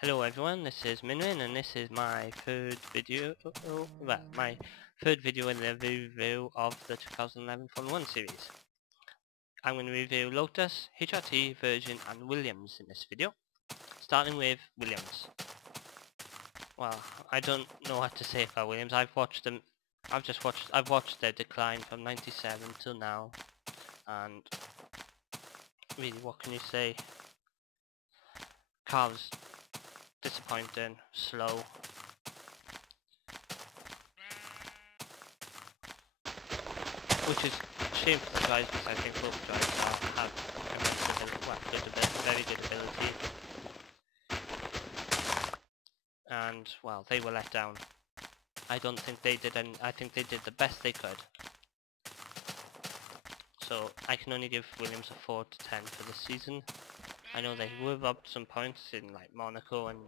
Hello everyone, this is Minarin and this is my third video, my third video in the review of the 2011 Formula 1 series. I'm going to review Lotus, HRT, Virgin and Williams in this video, starting with Williams. Well, I don't know what to say about Williams. I've watched their decline from 97 till now, and really what can you say? Cars disappointing, slow. Which is a shame for the drivers because I think both drivers have very good ability. And well, they were let down. I don't think they did, and I think they did the best they could. So I can only give Williams a 4 to 10 for this season. I know they were robbed some points in like Monaco, and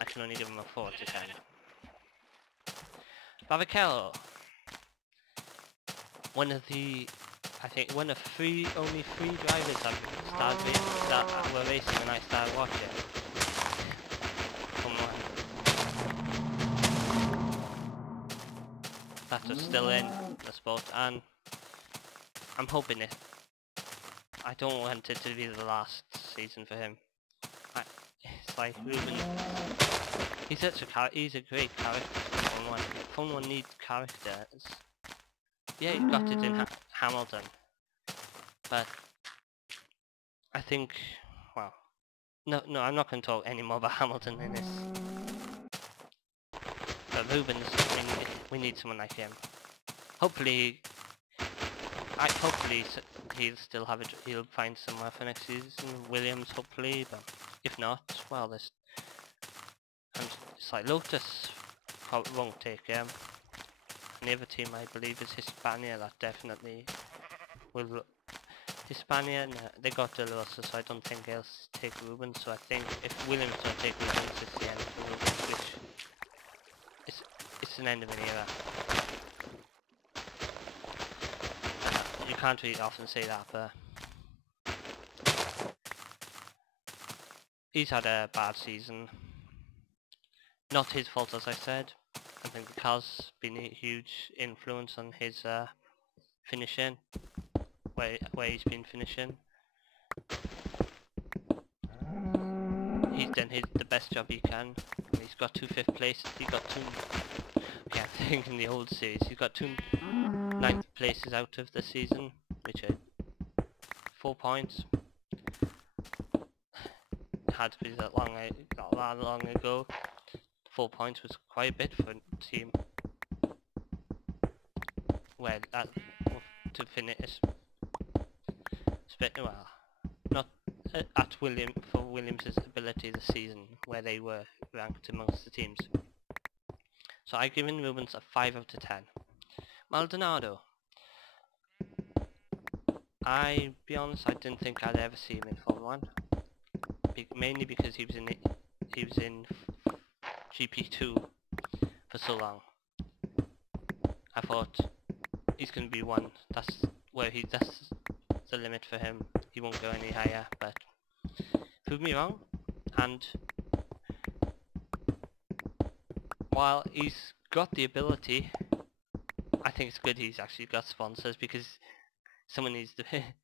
I can only give them a 4 to 10. Barrichello. One of only three drivers that were racing when I started watching. Come on. That was still in the sport, and I'm hoping it. I don't want it to be the last season for him. It's like Ruben. He's a great character for Formula 1. Formula 1 needs characters. Yeah, you got it in Hamilton, but I think, well, no, I'm not going to talk any more about Hamilton in this. But Rubens, we need someone like him. Hopefully, he'll still have it. He'll find somewhere for next season. Williams, hopefully, but if not, well, and it's like Lotus won't take him. And the other team, I believe, is Hispania. That definitely will. Hispania, no, they got De La Rosa, so I don't think they'll take Rubens. So I think if Williams don't take Rubens, it's the end for Rubens, which it's an end of an era. You can't really often say that, but he's had a bad season. Not his fault, as I said. I think the car's been a huge influence on his finishing, where he's been finishing. He's done the best job he can. He's got 2 5th places. He got 2. Okay, I think in the old series he's got 2 9th places out of the season, which are 4 points. It had to be that long ago. 4 points was quite a bit for a team where to finish. Well, not at Williams' ability this season, where they were ranked amongst the teams. So I've given Rubens a 5 out of 10. Maldonado. I'll be honest, I didn't think I'd ever see him in Formula 1, mainly because he was in GP2 for so long. I thought he's going to be one. That's the limit for him. He won't go any higher, but prove me wrong. And while he's got the ability, I think it's good he's actually got sponsors, because someone needs to pay.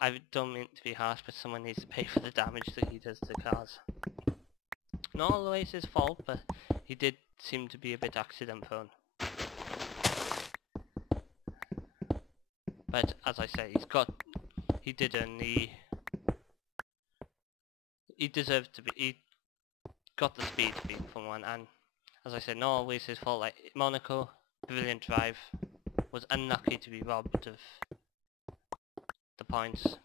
I don't mean to be harsh, but someone needs to pay for the damage that he does to cars. Not always his fault, but he did seem to be a bit accident prone. But as I say, he deserved to be, he got the speed to be in Formula 1, and as I said, not always his fault. Like Monaco, brilliant drive, was unlucky to be robbed of the points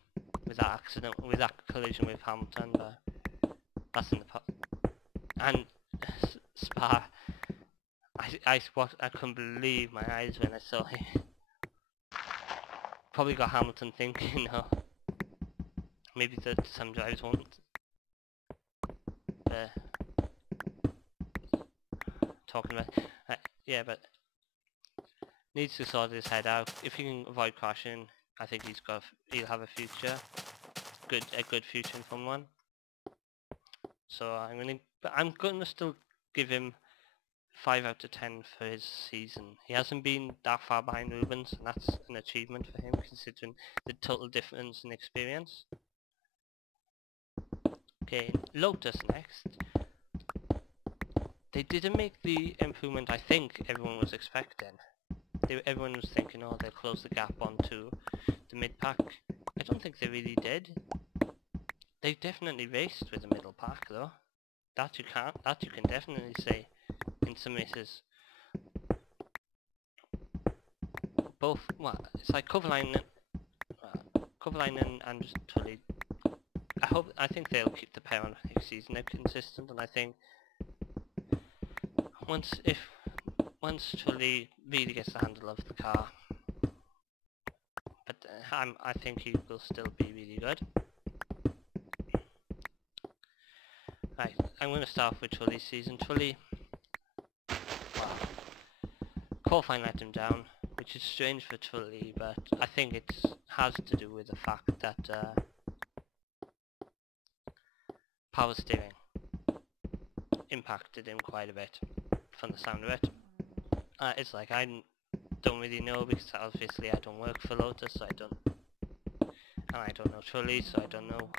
with that accident, with that collision with Hamilton, but that's in the and Spa, I couldn't believe my eyes when I saw him. Probably got Hamilton thinking, oh, maybe some drivers won't. Talking about, yeah, but needs to sort his head out. If he can avoid crashing, I think he'll have a future, a good future in Formula 1. So I'm gonna still give him 5 out of 10 for his season. He hasn't been that far behind Rubens, and that's an achievement for him considering the total difference in experience. Okay, Lotus next. They didn't make the improvement I think everyone was expecting. Everyone was thinking, oh, they'll close the gap onto the mid-pack. I don't think they really did. They definitely raced with the middle pack though. That you can definitely say in some races. Both, well, it's like Kovalainen and Tully. I think they'll keep the pair on next season. They're consistent, and I think once Tully really gets the handle of the car, but I think he will still be really good. Right, I'm going to start with Tully's season. Tully, wow, qualifying let him down, which is strange for Tully, but I think it has to do with the fact that power steering impacted him quite a bit, from the sound of it. It's like I don't really know because obviously I don't work for Lotus, so I don't know Tully, so I don't know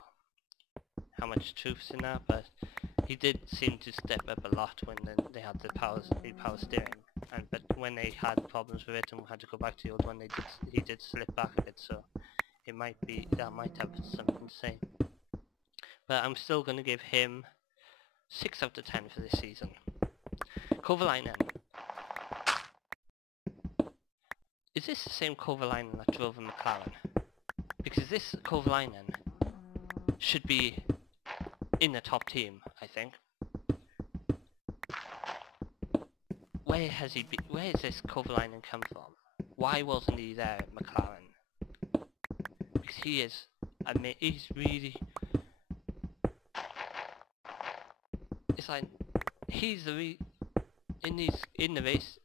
how much truth's in that, but he did seem to step up a lot when they had the power steering, but when they had problems with it and had to go back to the old one, he did slip back a bit, so that might have something to say. But I'm still going to give him 6 out of 10 for this season. Kovalainen. Is this the same Kovalainen that drove a McLaren? Because this Kovalainen should be in the top team, I think. Where has this Kovalainen come from? Why wasn't he there at McLaren? Because he's really... It's like, he's in the race,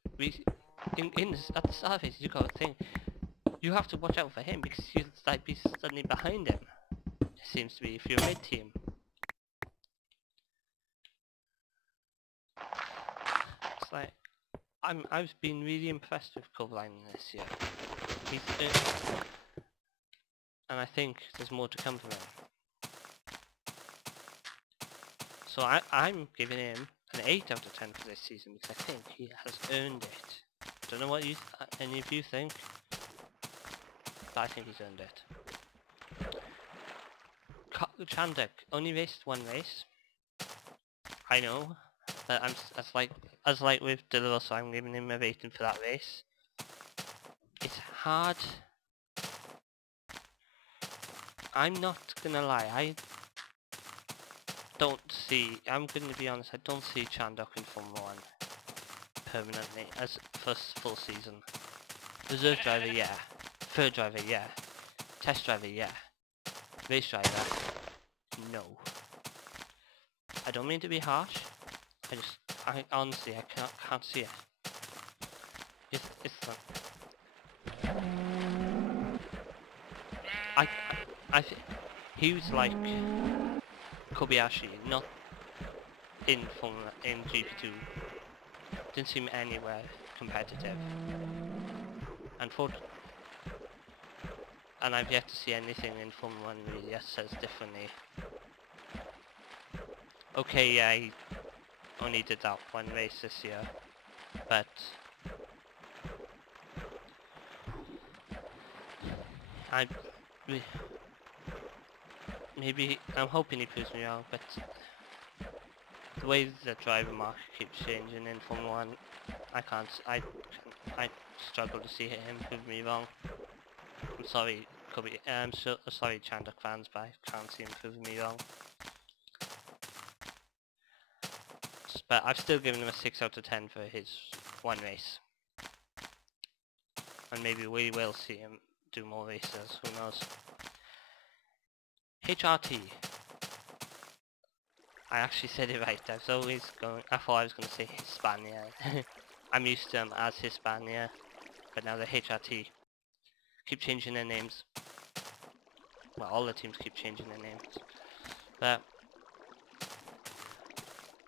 at the start of it, you got to think, you have to watch out for him because you'll like be suddenly behind him. It seems to be if you're mid-team. It's like I've been really impressed with Kovalainen this year. And I think there's more to come from him. So I'm giving him an 8 out of 10 for this season because I think he has earned it. Don't know what any of you think, but I think he's earned it. Chandek only raced one race. I know, but as like with De La Rosa, I'm giving him a rating for that race. It's hard. I'm not gonna lie, I'm gonna be honest, I don't see Chandok in Formula 1 permanently as first full season. Reserve driver, yeah. Third driver, yeah. Test driver, yeah. Race driver, no. I don't mean to be harsh. I honestly, I can't see it. It's like he was like Kobayashi, not in GP2. Didn't seem anywhere competitive. And I've yet to see anything in Formula 1 really that says differently. Okay, yeah, he only did that one race this year, but I'm hoping he proves me wrong, but the way the driver market keeps changing in Formula 1, I struggle to see him prove me wrong. I'm sorry, sorry Chandok fans, but I can't see him proving me wrong. But I've still given him a 6 out of 10 for his one race. And maybe we will see him do more races, who knows. HRT. I actually said it right, I thought I was going to say Hispania. I'm used to them as Hispania, but now they're HRT. Keep changing their names. Well, all the teams keep changing their names. But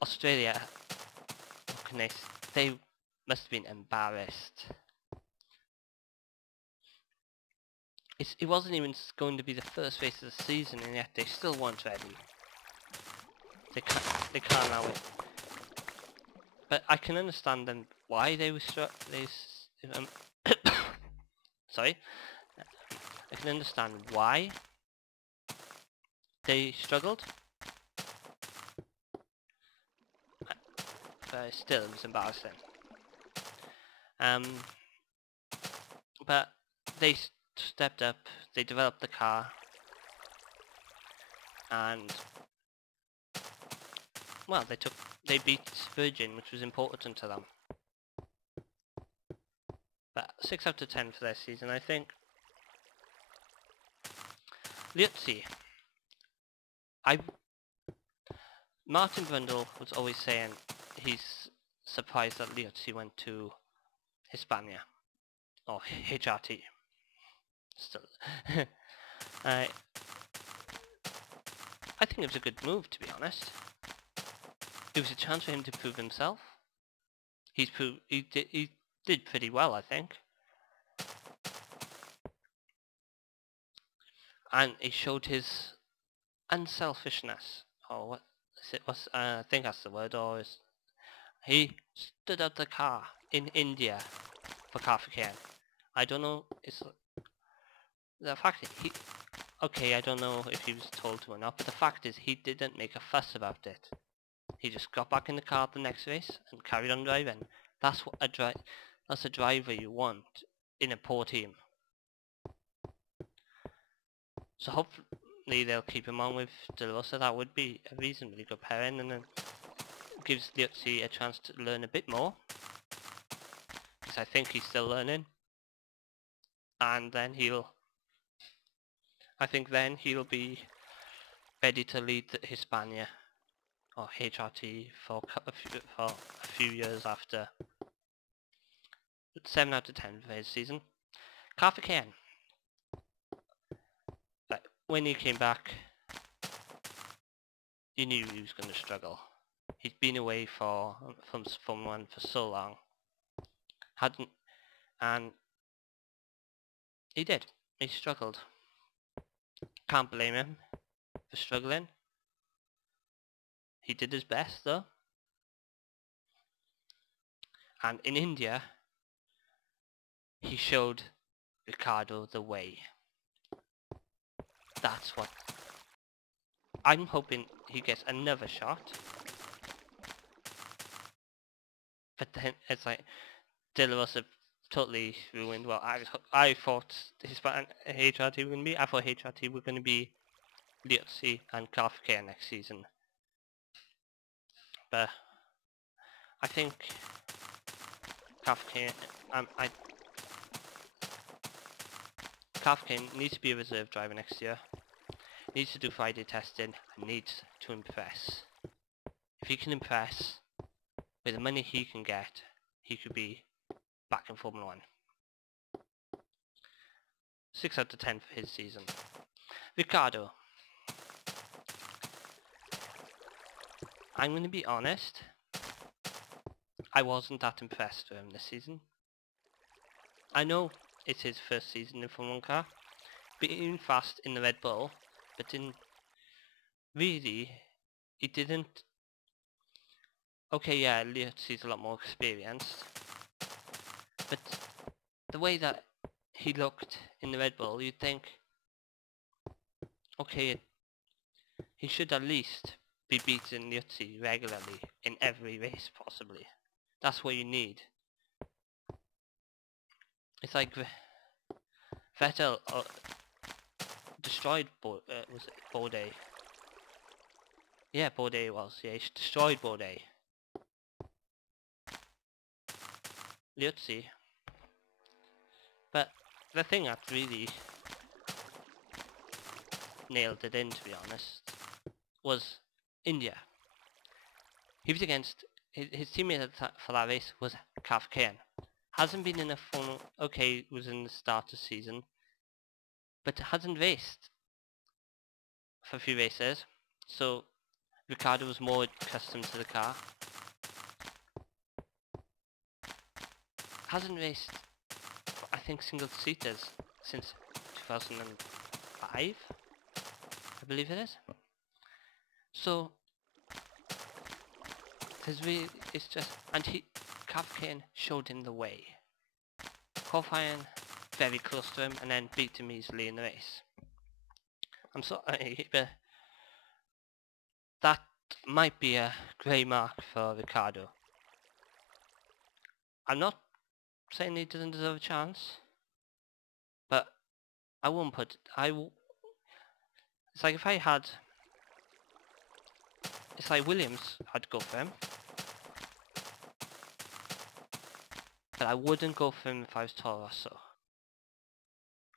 Australia, what can they must have been embarrassed. It wasn't even going to be the first race of the season, and yet they still weren't ready. They can't allow it. But I can understand them why they were sorry. I can understand why they struggled. But still, it was embarrassing. But they stepped up. They developed the car, and well, they beat Virgin, which was important to them. But 6 out of 10 for their season, I think. Liuzzi. Martin Brundle was always saying he's surprised that Liuzzi went to Hispania. Or HRT. Still. I think it was a good move, to be honest. It was a chance for him to prove himself. He did pretty well, I think. And he showed his unselfishness. Or what is it? I think that's the word. He stood out the car in India for Karthikeyan. I don't know. It's the fact that okay, I don't know if he was told to or not, but the fact is he didn't make a fuss about it. He just got back in the car the next race and carried on driving. That's what that's a driver you want in a poor team. So hopefully they'll keep him on with De La Rosa. That would be a reasonably good pairing, and then gives Liuzzi a chance to learn a bit more, because I think he's still learning. And then I think then he'll be ready to lead Hispania or HRT for a few years after. 7 out of 10 for his season. Karthikeyan. But when he came back, you knew he was going to struggle. He'd been away from Formula 1 for so long. And he did. He struggled. Can't blame him for struggling. He did his best though. And in India, he showed Ricciardo the way. That's what I'm hoping he gets another shot. But then it's like De La Rosa totally ruined. Well, I thought HRT were going to be. I thought HRT were going to be Liuzzi and Karthikeyan next season. But I think Karthikeyan needs to be a reserve driver next year. Needs to do Friday testing and needs to impress. If he can impress with the money he can get, he could be back in Formula 1. 6 out of 10 for his season. Ricciardo. I'm going to be honest, I wasn't that impressed with him this season. I know it's his first season in Formula 1 car, being fast in the Red Bull, but he didn't. Okay, yeah, Liuzzi's a lot more experienced, but the way that he looked in the Red Bull, you'd think, okay, he should at least be beating Liuzzi regularly in every race, possibly. That's what you need. It's like Vettel destroyed was it Bourdais? Yeah, Bourdais was. Yeah, he destroyed Bourdais. Liuzzi. But the thing that really nailed it in, to be honest, was India. He was against his teammate for that race was Karthikeyan. Hasn't been in a Formula. Okay, was in the start of the season, but hasn't raced for a few races. So Ricardo was more accustomed to the car. Hasn't raced, I think, single-seaters since 2005, I believe it is. So, it's just, and Kavkin showed him the way. Qualifying very close to him and then beat him easily in the race. I'm sorry, but that might be a grey mark for Ricardo. I'm not saying he doesn't deserve a chance, but I won't put. It's like if I had. It's like Williams, I'd go for him, but I wouldn't go for him if I was Toro Rosso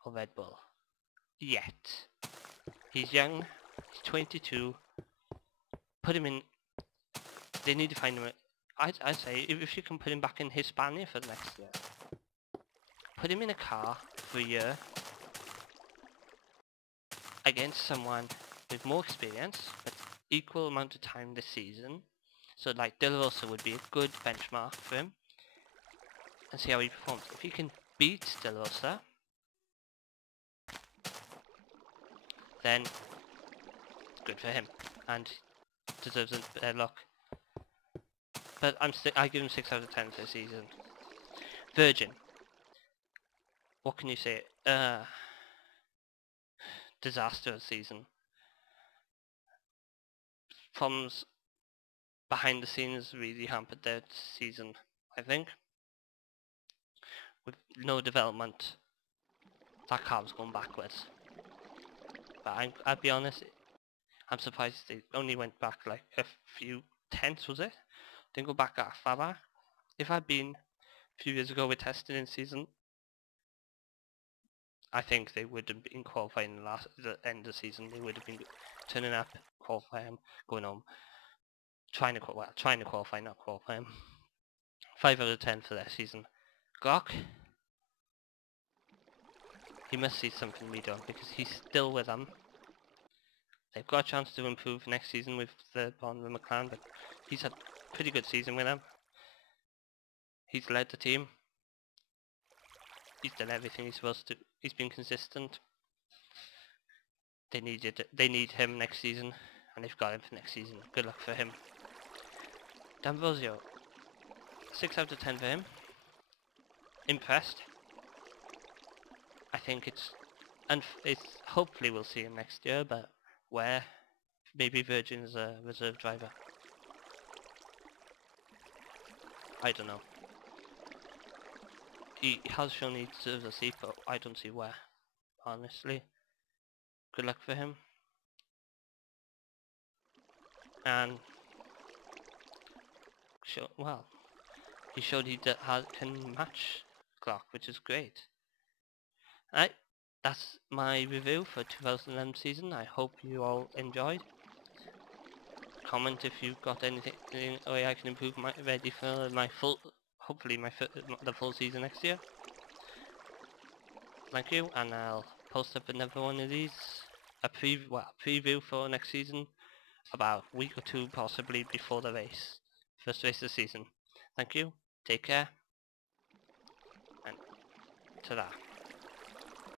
or Red Bull. Yet. He's young. He's 22. Put him in. They need to find him. I'd say if you can put him back in Hispania for the next year. Put him in a car for a year against someone with more experience, but equal amount of time this season. So like De La Rosa would be a good benchmark for him. And see how he performs. If he can beat De La Rosa, then good for him. And deserves a luck. But I give him 6 out of 10 this season. Virgin. What can you say? Disaster season. Problems behind the scenes really hampered their season, I think. With no development, that car was going backwards. But I'll be honest, I'm surprised they only went back like a few tenths, was it? Didn't go back that far back. If I'd been a few years ago with testing in season, I think they would have been qualifying the end of the season. They would have been turning up, qualifying, going home, trying to qualify, not qualifying. 5 out of 10 for that season. Glock, he must see something we don't, because he's still with them. They've got a chance to improve next season with the bond with McLaren, but he's had a pretty good season with them. He's led the team. He's done everything he's supposed to. He's been consistent. They need him next season, and they've got him for next season. Good luck for him. D'Ambrosio, 6 out of 10 for him. Impressed. I think it's hopefully we'll see him next year, but where? Maybe Virgin is a reserve driver. I don't know. He has shown he deserves a seat, but I don't see where, honestly. Good luck for him. And he showed he can match Clark, which is great. Alright, that's my review for 2011 season. I hope you all enjoyed. Comment if you've got anything way I can improve ready for my hopefully the full season next year. Thank you, and I'll post up another one of these, a preview for next season, about a week or two possibly before the first race of the season. Thank you, take care, and ta-da.